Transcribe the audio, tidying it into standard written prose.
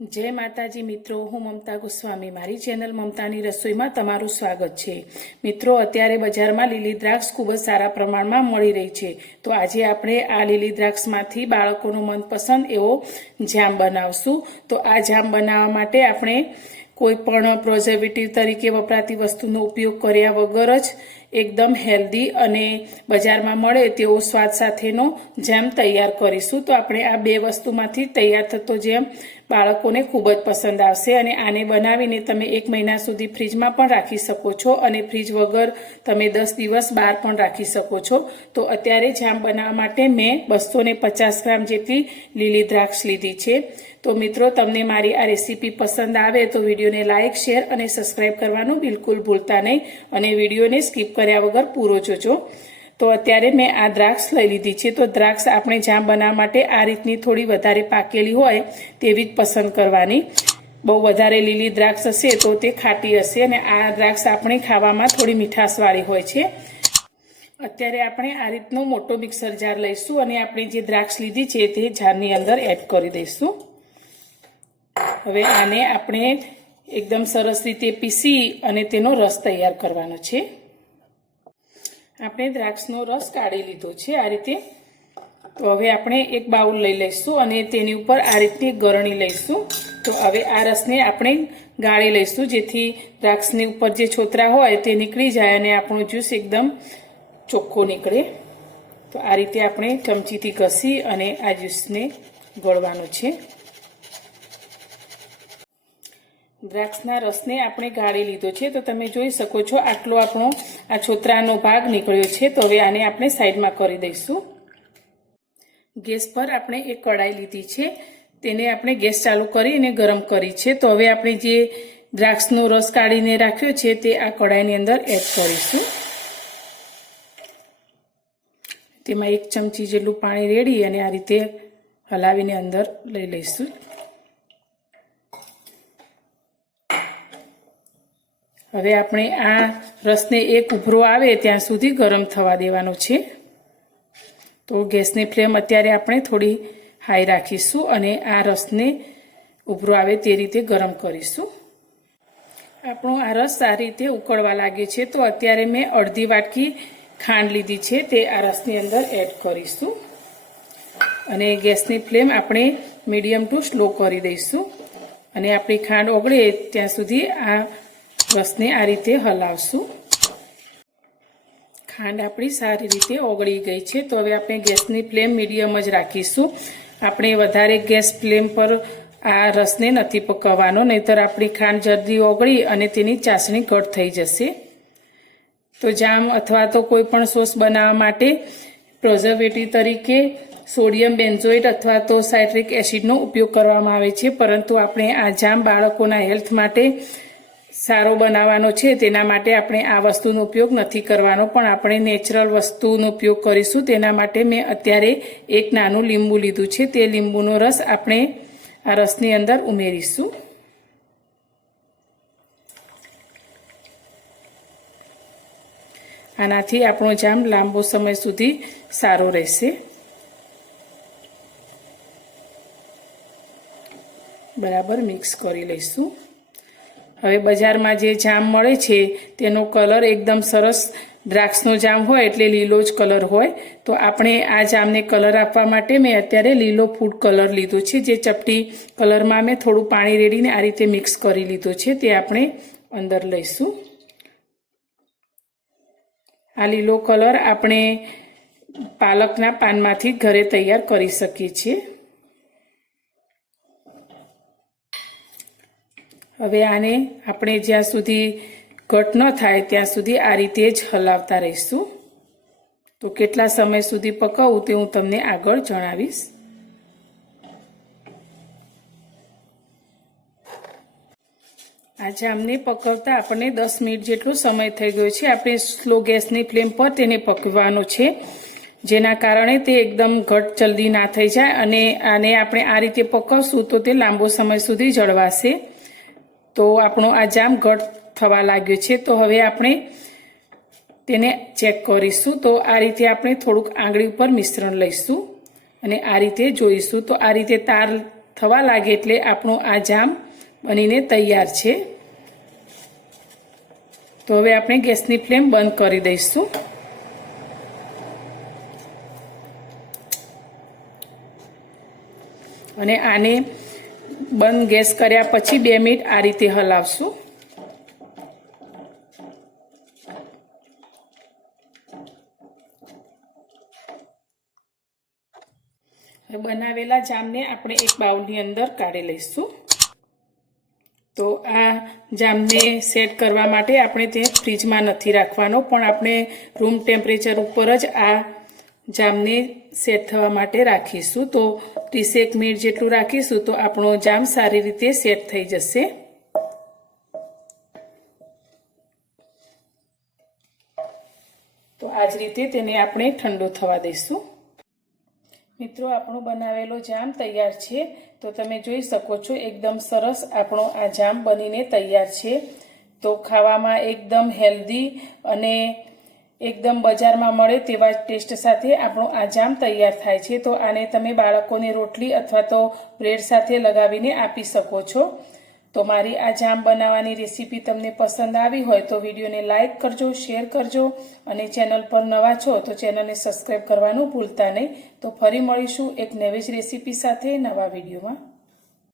जय माताजी मित्रों, हूँ ममता गोस्वामी मारी चेनल ममतानी रसोई में तमारुं स्वागत है। मित्रों, अत्यारे बजार में लीली द्राक्ष खूब ज सारा प्रमाण में मळी रही है। तो आज आपणे आ लीली द्राक्ष मांथी बाळकोनो मनपसंद एवो जाम बनावशुं। तो आ जाम बनाववा माटे आपणे कोई पण प्रिजर्वेटिव तरीके वपराती वस्तुनो उपयोग कर्या वगर ज एकदम हेल्दी अने बजार में मळे तेवो स्वाद साथेनो जेम तैयार करीशुं। तो आपणे आ बे वस्तुमांथी तैयार थतो जेम बाळकोने खूब ज पसंद आवशे अने आने बनावीने तमे 1 महीना सुधी फ्रीज में पण राखी शको छो अने फ्रीज वगर तमे 10 दिवस बहार पण राखी शको छो। तो अत्यारे जाम बनाववा माटे मैं 250 ग्राम जेटली लीली द्राक्ष लीधी छे। तो मित्रों, तमने मारी आ रेसिपी पसंद आवे तो विडियो ने लाइक, शेर और सब्सक्राइब करवानुं बिल्कुल भूलता नहीं और विडियो ने स्कीप कर्या वगर पूरो जोजो। तो अत्यारे मैं आ द्राक्ष लई लीधी छे। तो द्राक्ष आपणे जाम बनाववा माटे आ रीतनी थोड़ी वधारे पाकेली होय तेवी ज पसंद करवानी। बहु वधारे लीली द्राक्ष हशे तो ते खाटी हशे अने आ द्राक्ष आपणे खावामां थोड़ी मीठासवाળી होय छे। अत्यारे आपणे आ रीतनो मोटो मिक्सर जार लईशुं अने आपणे जे द्राक्ष लीधी छे ते जारनी अंदर एड करी दईशुं। हवे आने आपणे एकदम सरस रीते पीसी अने तेनो रस तैयार करवानो छे। आपणे द्राक्षनो रस काढी लीधो छे आ रीते। तो हवे आपणे एक बाउल लई लईशुं अने तेनी उपर आ रीतनी गरणी लईशुं। तो हवे आ रसने आपणे गाળી लईशुं जेथी द्राक्षनी उपर जे छोतरा होय ते નીકળી જાય અને આપણો જ્યુસ एकदम ચોખ્ખો નીકળે। તો આ રીતે આપણે ચમચીથી ઘસી અને આ જ્યુસને ગળવાનો છે। द्राक्षना रसने आपणे गाળી लीधो छे। तो तमे जोई शको छो आटलो आपणो आ छोतरानो भाग निकळ्यो छे। तो हवे आने आपणे साइडमां करी दईशुं। गैस पर आपणे एक कढ़ाई लीधी छे, तेने आपणे गैस चालू करी अने गरम करी छे। तो हवे आपणे जे द्राक्षनो रस काढीने राख्यो छे ते आ कढ़ाईनी अंदर एड करीशुं। तेमां 1 चमची जेटલું पाणी रेड़ी अने आ रीते हलावीने अंदर लई लईशुं। हवे आपणे आ रसने एक उभरो आवे त्यां सुधी गरम थवा देवानो छे। तो गैसनी फ्लेम अत्यारे आपणे थोड़ी हाई राखीशुं अने आ रसने उभरो आवे ते रीते गरम करीशुं। आपणो आ रस सारी रीते उकळवा लागे छे। तो अत्यारे मैं अर्धी वाटकी खांड लीधी छे ते आ रसनी अंदर एड करीशुं अने गैसनी फ्लेम आपणे मीडियम टू स्लो करी दईशुं अने आपणी खांड ओगळे त्यां सुधी आ रसने आ रीते हलावशुं। खांड आपणी सारी रीते ओगળી गई छे। तो हवे आपणे गैसनी फ्लेम मीडियम ज राखीशुं। आपणे वधारे गैस फ्लेम पर आ रसने नथी पकावવાનો, नहीतर आपणी खांड जल्दी ओगળી अने तेनी चासणी घट थई जशे। तो जाम अथवा तो कोई पण सॉस बनाववा माटे प्रिजर्वेटिव तरीके सोडियम बेन्जोएट अथवा तो साइट्रिक एसिडनो उपयोग करवामां आवे छे, परंतु आपणे आ जाम बाळकोना हेल्थ माटे सारो बनावવાનો છે તેના માટે આપણે આ વસ્તુનો ઉપયોગ નથી કરવાનો, પણ આપણે નેચરલ વસ્તુનો ઉપયોગ કરીશું। તેના માટે મેં અત્યારે એક નાનું લીંબુ લીધું છે। તે લીંબુનો રસ આપણે આ રસની અંદર ઉમેરીશું। આનાથી આપણો જામ લાંબો સમય સુધી સારો રહેશે। બરાબર મિક્સ કરી લઈશું। હવે બજારમાં જે જામ મળે છે તેનો કલર એકદમ સરસ દ્રાક્ષનો જામ હોય એટલે લીલો જ કલર હોય। તો આપણે આ જામને કલર આપવા માટે મેં અત્યારે લીલો ફૂડ કલર લીધો છે। જે ચપટી કલરમાં મેં થોડું પાણી રેડીને આ રીતે મિક્સ કરી લીધો છે તે આપણે અંદર લઈશું। આ લીલો કલર આપણે પાલકના પાનમાંથી ઘરે તૈયાર કરી શકીએ છીએ। હવે આને આપણે જ્યાં સુધી ઘટ ન થાય ત્યાં સુધી આ રીતે જ હલાવતા રહીશું। તો કેટલા સમય સુધી પકાવવું તે હું તમને આગળ જણાવીશ। આ જામને પકવતા આપણને 10 મિનિટ જેટલો સમય થઈ ગયો છે। આપણે સ્લો ગેસની ફ્લેમ પર તેને પકવવાનો છે, જેના કારણે તે એકદમ ઘટ જલ્દી ના થઈ જાય અને આને આપણે આ રીતે પકવશું તો તે લાંબો સમય સુધી જળવાશે। तो आपणो आ जाम घट थवा लाग्यो छे। तो हवे आपणे तेने चेक करीशुं। तो आ रीते आपणे थोड़ुंक आंगળી ઉપર मिश्रण लईशुं અને આ રીતે જોઈશું। તો આ રીતે તાર થવા લાગે એટલે આપણું આ જામ બનીને તૈયાર છે. તો હવે આપણે ગેસની ફ્લેમ બંધ કરી દઈશું. અને આને બંધ ગેસ કર્યા પછી 2 મિનિટ આ રીતે હલાવશું. બનાવેલા જામને આપણે એક બાઉલની અંદર કાઢી લઈશું. તો આ જામને સેટ કરવા માટે આપણે તે ફ્રીજમાં નથી રાખવાનો, પણ આપણે રૂમ ટેમ્પરેચર ઉપર જ આ જામને સેટ થવા માટે રાખીશું. તો 30 મિનિટ જેટલું રાખીશું તો આપણો જામ સારી રીતે સેટ થઈ જશે. તો આ જ રીતે તેને આપણે ઠંડો થવા દઈશું. મિત્રો, આપણો બનાવેલો જામ તૈયાર છે. તો તમે જોઈ શકો છો એકદમ સરસ આપણો આ જામ બનીને તૈયાર છે. તો ખાવામાં એકદમ હેલ્ધી અને એકદમ બજારમાં મળે તેવા ટેસ્ટ સાથે આપણો આ જામ તૈયાર થાય છે. તો આને તમે બાળકોને રોટલી અથવા તો બ્રેડ સાથે લગાવીને આપી શકો છો. તો મારી આ જામ બનાવવાની રેસીપી તમને પસંદ આવી હોય તો વિડીયોને લાઇક કરજો, શેર કરજો અને ચેનલ પર નવા છો તો ચેનલને સબસ્ક્રાઈબ કરવાનું ભૂલતા નહીં. તો ફરી મળીશું એક નવી જ રેસીપી સાથે નવા વિડીયોમાં.